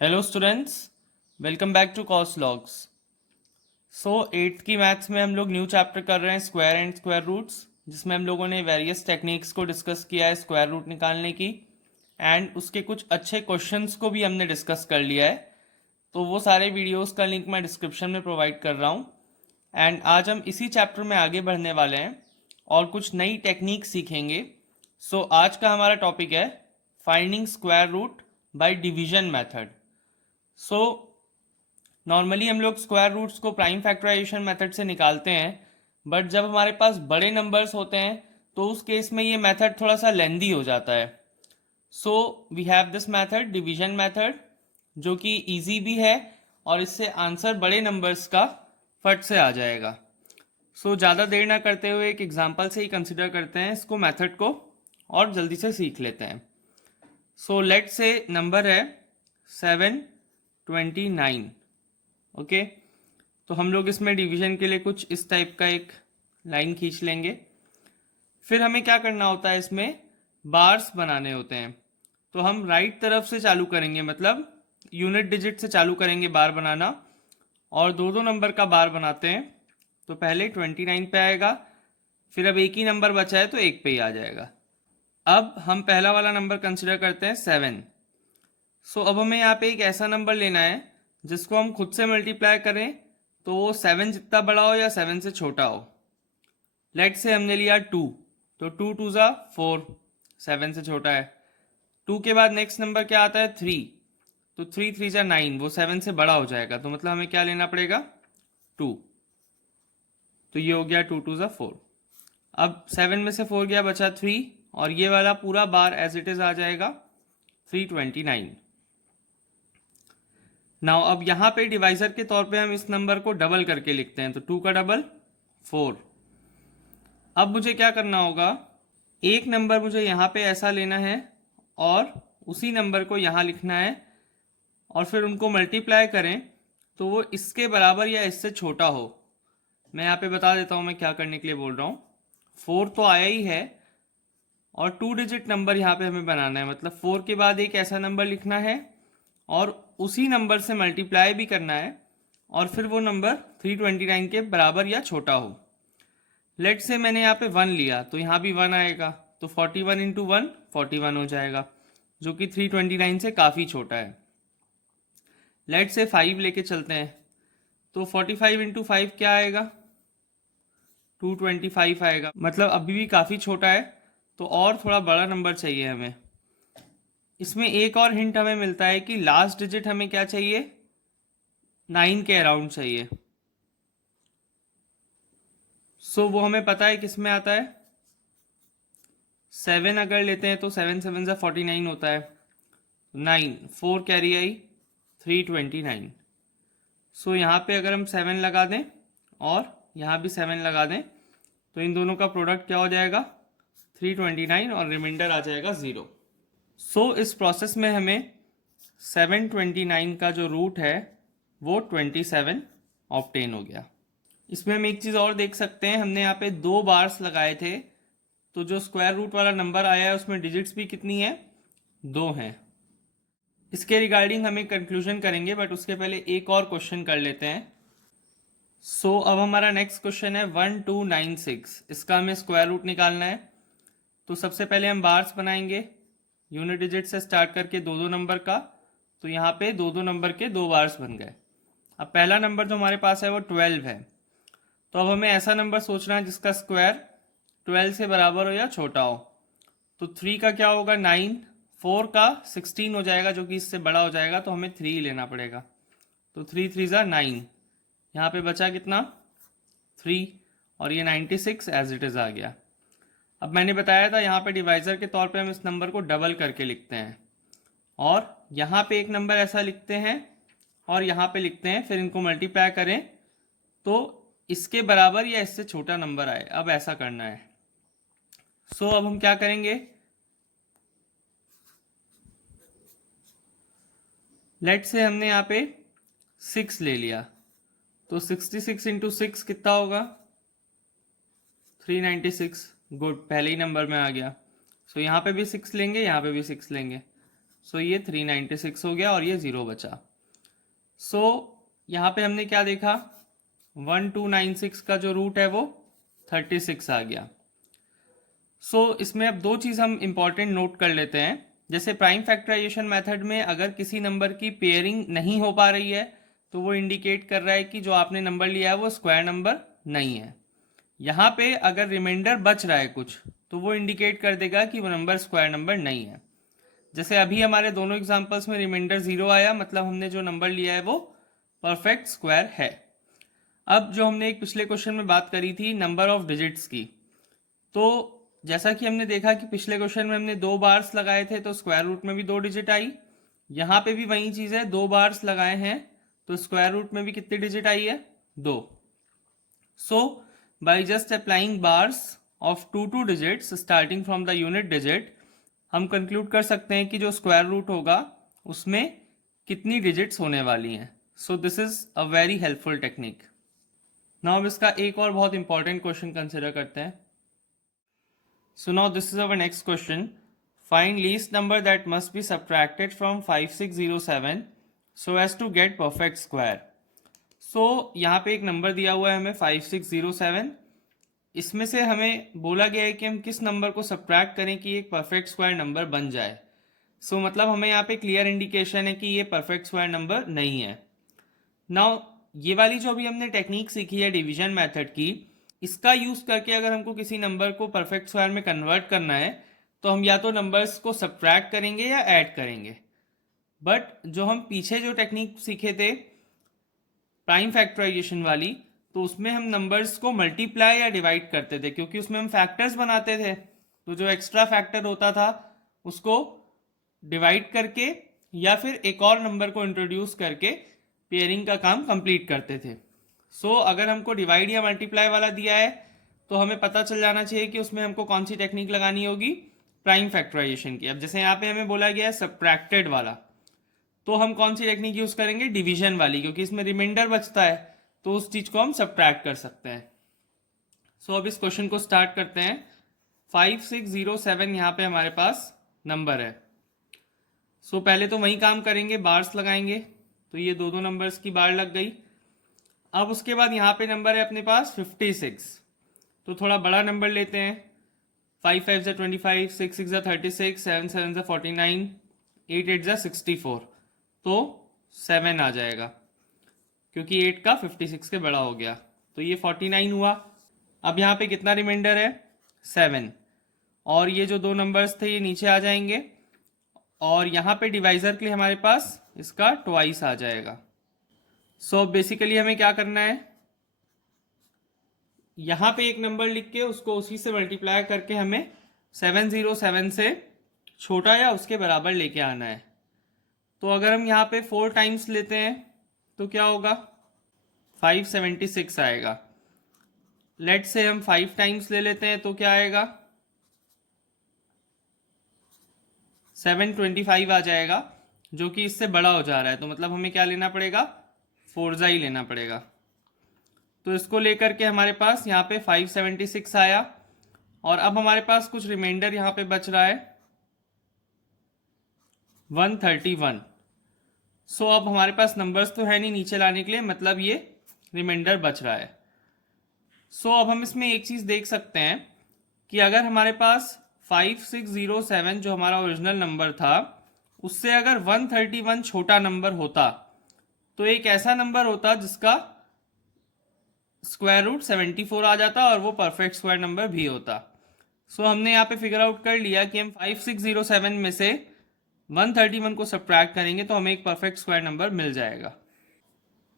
Hello students, welcome back to कॉस लॉग्स। So eighth की मैथ्स में हम लोग न्यू चैप्टर कर रहे हैं स्क्वायर एंड स्क्वायर रूट्स, जिसमें हम लोगों ने वेरियस टेक्निक्स को डिस्कस किया है स्क्वायर रूट निकालने की, एंड उसके कुछ अच्छे क्वेश्चंस को भी हमने डिस्कस कर लिया है। तो वो सारे वीडियोस का लिंक मैं डिस्क्रिप्शन में प्रोवाइड कर रहा हूँ। एंड आज हम इसी चैप्टर में आगे बढ़ने वाले हैं और कुछ नई टेक्निक सीखेंगे। सो आज का हमारा टॉपिक है finding square root by division method. So normally हम लोग स्क्वायर रूट्स को प्राइम फैक्टराइजेशन मेथड से निकालते हैं, बट जब हमारे पास बड़े नंबर्स होते हैं तो उस केस में ये मेथड थोड़ा सा लेंदी हो जाता है। So we have this method division method, जो कि इजी भी है और इससे आंसर बड़े नंबर्स का फट से आ जाएगा। सो ज़्यादा देर ना करते हुए एक एग्जांपल से ही कंसिडर करते हैं इसको मेथड को और जल्दी से सीख लेते हैं। सो लेट से नंबर है 729। ओके, तो हम लोग इसमें डिवीजन के लिए कुछ इस टाइप का एक लाइन खींच लेंगे। फिर हमें क्या करना होता है, इसमें बार्स बनाने होते हैं। तो हम राइट तरफ से चालू करेंगे, मतलब यूनिट डिजिट से चालू करेंगे बार बनाना, और दो दो नंबर का बार बनाते हैं। तो पहले 29 पे आएगा, फिर अब एक ही नंबर बचा है तो एक पे ही आ जाएगा। अब हम पहला वाला नंबर कंसिडर करते हैं 7। सो अब हमें यहाँ पे एक ऐसा नंबर लेना है जिसको हम खुद से मल्टीप्लाई करें तो वो 7 जितना बड़ा हो या 7 से छोटा हो। लेट से हमने लिया 2, तो 2 2 ज़ा 4, 7 से छोटा है। 2 के बाद नेक्स्ट नंबर क्या आता है 3, तो 3 3 ज़ा 9, वो 7 से बड़ा हो जाएगा। तो मतलब हमें क्या लेना पड़ेगा 2। तो ये हो गया 2 2 ज़ा 4। अब 7 में से 4 गया, बचा 3, और ये वाला पूरा बार एज इट इज़ आ जाएगा 329। नाउ अब यहाँ पे डिवाइजर के तौर पे हम इस नंबर को डबल करके लिखते हैं। तो 2 का डबल 4। अब मुझे क्या करना होगा, एक नंबर मुझे यहाँ पे ऐसा लेना है और उसी नंबर को यहाँ लिखना है, और फिर उनको मल्टीप्लाई करें तो वो इसके बराबर या इससे छोटा हो। मैं यहाँ पे बता देता हूँ मैं क्या करने के लिए बोल रहा हूँ। 4 तो आया ही है, और 2 डिजिट नंबर यहाँ पे हमें बनाना है, मतलब 4 के बाद एक ऐसा नंबर लिखना है और उसी नंबर से मल्टीप्लाई भी करना है, और फिर वो नंबर 329 के बराबर या छोटा हो। लेट से मैंने यहाँ पे 1 लिया, तो यहाँ भी 1 आएगा, तो 41 इंटू 1 41 हो जाएगा, जो कि 329 से काफ़ी छोटा है। लेट से 5 लेके चलते हैं, तो 45 इंटू 5 क्या आएगा 225 आएगा, मतलब अभी भी काफ़ी छोटा है। तो और थोड़ा बड़ा नंबर चाहिए हमें। इसमें एक और हिंट हमें मिलता है कि लास्ट डिजिट हमें क्या चाहिए, 9 के अराउंड चाहिए। सो वो हमें पता है किस में आता है, 7 अगर लेते हैं तो 7 7 ज़ा 49 होता है, 9 4 कैरी आई 329। सो यहाँ पे अगर हम 7 लगा दें और यहाँ भी 7 लगा दें तो इन दोनों का प्रोडक्ट क्या हो जाएगा 329, और रिमाइंडर आ जाएगा 0। सो इस प्रोसेस में हमें 729 का जो रूट है वो 27 ऑब्टेन हो गया। इसमें हम एक चीज़ और देख सकते हैं, हमने यहाँ पे 2 बार्स लगाए थे, तो जो स्क्वायर रूट वाला नंबर आया है उसमें डिजिट्स भी कितनी है, 2 हैं। इसके रिगार्डिंग हम एक कंक्लूजन करेंगे, बट उसके पहले एक और क्वेश्चन कर लेते हैं। सो अब हमारा नेक्स्ट क्वेश्चन है 1296। इसका हमें स्क्वायर रूट निकालना है। तो सबसे पहले हम बार्स बनाएंगे यूनिट डिजिट से स्टार्ट करके दो दो नंबर का। तो यहाँ पे दो दो नंबर के 2 बार्स बन गए। अब पहला नंबर जो हमारे पास है वो 12 है, तो अब हमें ऐसा नंबर सोचना है जिसका स्क्वायर 12 से बराबर हो या छोटा हो। तो 3 का क्या होगा 9, 4 का 16 हो जाएगा जो कि इससे बड़ा हो जाएगा, तो हमें 3 लेना पड़ेगा। तो 3 3 ज़ा 9, यहाँ पे बचा कितना 3, और ये 96 एज इट इज़ आ गया। अब मैंने बताया था यहाँ पे डिवाइज़र के तौर पे हम इस नंबर को डबल करके लिखते हैं, और यहाँ पे एक नंबर ऐसा लिखते हैं और यहाँ पे लिखते हैं, फिर इनको मल्टीप्लाई करें तो इसके बराबर या इससे छोटा नंबर आए। अब ऐसा करना है। सो अब हम क्या करेंगे, लेट से हमने यहाँ पे 6 ले लिया, तो 66 इंटू 6 कितना होगा 396। गुड, पहले ही नंबर में आ गया। सो यहाँ पे भी 6 लेंगे, यहाँ पे भी 6 लेंगे। सो ये 396 हो गया और ये 0 बचा। सो यहाँ पे हमने क्या देखा, 1296 का जो रूट है वो 36 आ गया। इसमें अब दो चीज़ हम इम्पॉर्टेंट नोट कर लेते हैं। जैसे प्राइम फैक्टराइजेशन मेथड में अगर किसी नंबर की पेयरिंग नहीं हो पा रही है तो वो इंडिकेट कर रहा है कि जो आपने नंबर लिया है वो स्क्वायर नंबर नहीं है। यहाँ पे अगर रिमाइंडर बच रहा है कुछ तो वो इंडिकेट कर देगा कि वो नंबर स्क्वायर नंबर नहीं है। जैसे अभी हमारे दोनों एग्जांपल्स में रिमाइंडर 0 आया, मतलब हमने जो नंबर लिया है वो परफेक्ट स्क्वायर है। अब जो हमने एक पिछले क्वेश्चन में बात करी थी नंबर ऑफ डिजिट्स की, तो जैसा कि हमने देखा कि पिछले क्वेश्चन में हमने 2 बार्स लगाए थे तो स्क्वायर रूट में भी 2 डिजिट आई। यहाँ पे भी वही चीज़ है, 2 बार्स लगाए हैं तो स्क्वायर रूट में भी कितनी डिजिट आई है, 2। So by just applying bars of 2 digits starting from the unit digit, हम कंक्लूड कर सकते हैं कि जो स्क्वायर रूट होगा उसमें कितनी डिजिट्स होने वाली हैं। So this is a very helpful technique. Now हम इसका एक और बहुत इंपॉर्टेंट क्वेश्चन कंसिडर करते हैं। So now this is our next question. Find least number that must be subtracted from 5607 so as to get perfect square. So यहाँ पे एक नंबर दिया हुआ है हमें 5607। इसमें से हमें बोला गया है कि हम किस नंबर को सब्ट्रैक्ट करें कि एक परफेक्ट स्क्वायर नंबर बन जाए। मतलब हमें यहाँ पे क्लियर इंडिकेशन है कि ये परफेक्ट स्क्वायर नंबर नहीं है। नाउ ये वाली जो अभी हमने टेक्निक सीखी है डिवीजन मेथड की, इसका यूज करके अगर हमको किसी नंबर को परफेक्ट स्क्वायर में कन्वर्ट करना है तो हम या तो नंबर्स को सब्ट्रैक्ट करेंगे या ऐड करेंगे। बट जो हम पीछे जो टेक्निक सीखे थे प्राइम फैक्टराइजेशन वाली, तो उसमें हम नंबर्स को मल्टीप्लाई या डिवाइड करते थे, क्योंकि उसमें हम फैक्टर्स बनाते थे। तो जो एक्स्ट्रा फैक्टर होता था उसको डिवाइड करके या फिर एक और नंबर को इंट्रोड्यूस करके पेयरिंग का काम कंप्लीट करते थे। अगर हमको डिवाइड या मल्टीप्लाई वाला दिया है तो हमें पता चल जाना चाहिए कि उसमें हमको कौन सी टेक्निक लगानी होगी, प्राइम फैक्टराइजेशन की। अब जैसे यहाँ पे हमें बोला गया है सब्ट्रैक्टेड वाला, तो हम कौन सी टेक्निक यूज करेंगे, डिवीजन वाली, क्योंकि इसमें रिमाइंडर बचता है तो उस चीज को हम सब्ट्रैक्ट कर सकते हैं। अब इस क्वेश्चन को स्टार्ट करते हैं। 5607 यहाँ पे हमारे पास नंबर है। पहले तो वही काम करेंगे, बार्स लगाएंगे, तो ये दो नंबर्स की बार लग गई। अब उसके बाद यहाँ पे नंबर है अपने पास 56, तो थोड़ा बड़ा नंबर लेते हैं। 5 5 ज़ा 25, 6 6 ज़ा 36, 7 7 ज़ा 49, 8 8 ज़ा 64, तो 7 आ जाएगा क्योंकि 8 का 56 के बड़ा हो गया, तो ये 49 हुआ। अब यहाँ पे कितना रिमाइंडर है, 7, और ये जो दो नंबर्स थे ये नीचे आ जाएंगे, और यहाँ पे डिवाइजर के लिए हमारे पास इसका ट्वाइस आ जाएगा। बेसिकली हमें क्या करना है, यहाँ पे एक नंबर लिख के उसको उसी से मल्टीप्लाई करके हमें 707 से छोटा या उसके बराबर लेके आना है। तो अगर हम यहाँ पे 4 टाइम्स लेते हैं तो क्या होगा, 576 आएगा। लेट से हम 5 टाइम्स ले लेते हैं तो क्या आएगा, 725 आ जाएगा, जो कि इससे बड़ा हो जा रहा है। तो मतलब हमें क्या लेना पड़ेगा, फोर्जा ही लेना पड़ेगा। तो इसको लेकर के हमारे पास यहाँ पे 576 आया, और अब हमारे पास कुछ रिमाइंडर यहाँ पे बच रहा है 131। अब हमारे पास नंबर्स तो है नहीं नीचे लाने के लिए, मतलब ये रिमाइंडर बच रहा है। अब हम इसमें एक चीज़ देख सकते हैं कि अगर हमारे पास 5607 जो हमारा ओरिजिनल नंबर था उससे अगर 131 छोटा नंबर होता तो एक ऐसा नंबर होता जिसका स्क्वायर रूट 74 आ जाता और वो परफेक्ट स्क्वायर नंबर भी होता। हमने यहाँ पे फिगर आउट कर लिया कि हम 5607 में से 131 को सब्ट्रैक्ट करेंगे तो हमें एक परफेक्ट स्क्वायर नंबर मिल जाएगा।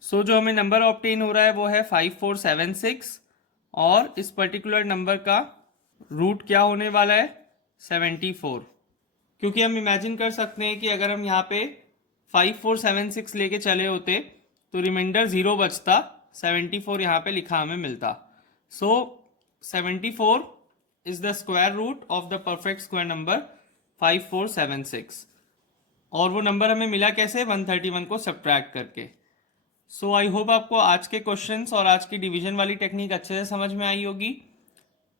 जो हमें नंबर ऑब्टेन हो रहा है वो है 5476, और इस पर्टिकुलर नंबर का रूट क्या होने वाला है, 74। क्योंकि हम इमेजिन कर सकते हैं कि अगर हम यहाँ पे 5476 लेके चले होते तो रिमाइंडर 0 बचता, 74 यहाँ पे लिखा हमें मिलता। 74 is the square root of the perfect square number 5476, और वो नंबर हमें मिला कैसे, 131 को सब्ट्रैक्ट करके। आई होप आपको आज के क्वेश्चंस और आज की डिवीजन वाली टेक्निक अच्छे से समझ में आई होगी।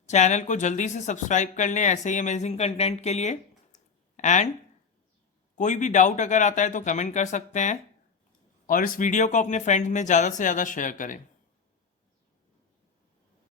चैनल को जल्दी से सब्सक्राइब कर लें ऐसे ही अमेजिंग कंटेंट के लिए, एंड कोई भी डाउट अगर आता है तो कमेंट कर सकते हैं और इस वीडियो को अपने फ्रेंड्स में ज़्यादा से ज़्यादा शेयर करें।